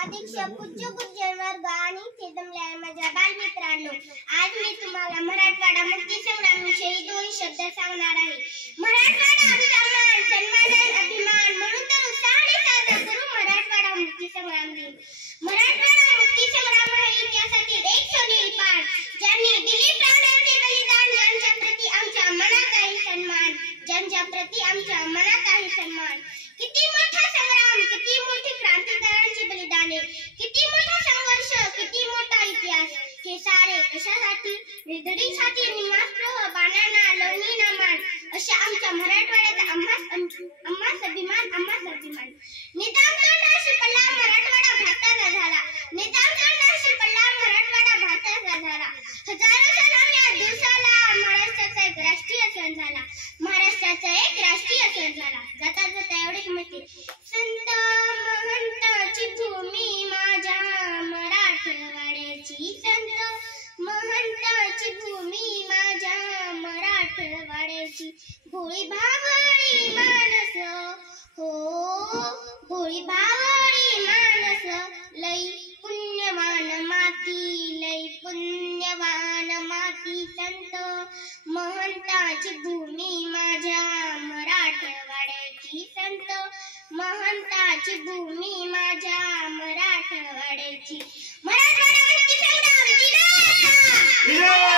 राधाध्यक्ष पूज्य गुरुजनवर्ग आणि जमलेल्या माझ्या बालमित्रांनो, आज मी तुम्हाला मराठवाडा मुक्ती संग्राम विषयी 2 शब्द सांगणार आहे. मराठवाडा आमचा मान, सन्मान, अभिमान, म्हणून तर उत्साहाने साजरा करू मराठवाडा मुक्ती संग्राम दिन. मराठवाडा मुक्ती संग्राम हा इतिहासातील एक सोनेरी पाठ, ज्यांनी दिले प्राणांचे बलिदान, ज्यांच्या प्रती आमच्या मनात आहे सन्मान, ज्यांच्या प्रती आमच्या मनात आहे सन्मान. किती मोठा संग्राम, किती मोठी क्रांतिकारकांची बलिदाने, किती मोठा संघर्ष, किती मोठा इतिहास. हे सारे कशासाठी? निर्धडीसाठी, निमास्प्रह बाणांना लवणी ना मान, अशा आमच्या मराठवाड्याचा आम्हास अभिमान, आम्हास अभिमान. निजाम सरदारशी पल्ला मराठवाडा भारताचा झाला, निजाम सरदारशी पल्ला मराठवाडा भारताचा झाला. हजारो सण या दिवसाला महाराष्ट्राचा एक राष्ट्रीय सण झाला, महाराष्ट्राचा एक राष्ट्रीय सण झाला. जाता जाता एवढेच म्हणते, संत महंताची भूमी माझ्या मराठवाड्याची, संत महंताची भूमी माझ्या मराठवाड्याची. भोळी भावळी मानस, हो भोळी भावळी मानस, लई पुण्यवान माती, लई पुण्यवान माती. संत महंताची भूमी माझ्या मराठवाड्याची, संत महंताची भूमी माझ्या मराठवाड्याची. मराठवाडा मुक्ती संग्राम जिंदाबाद.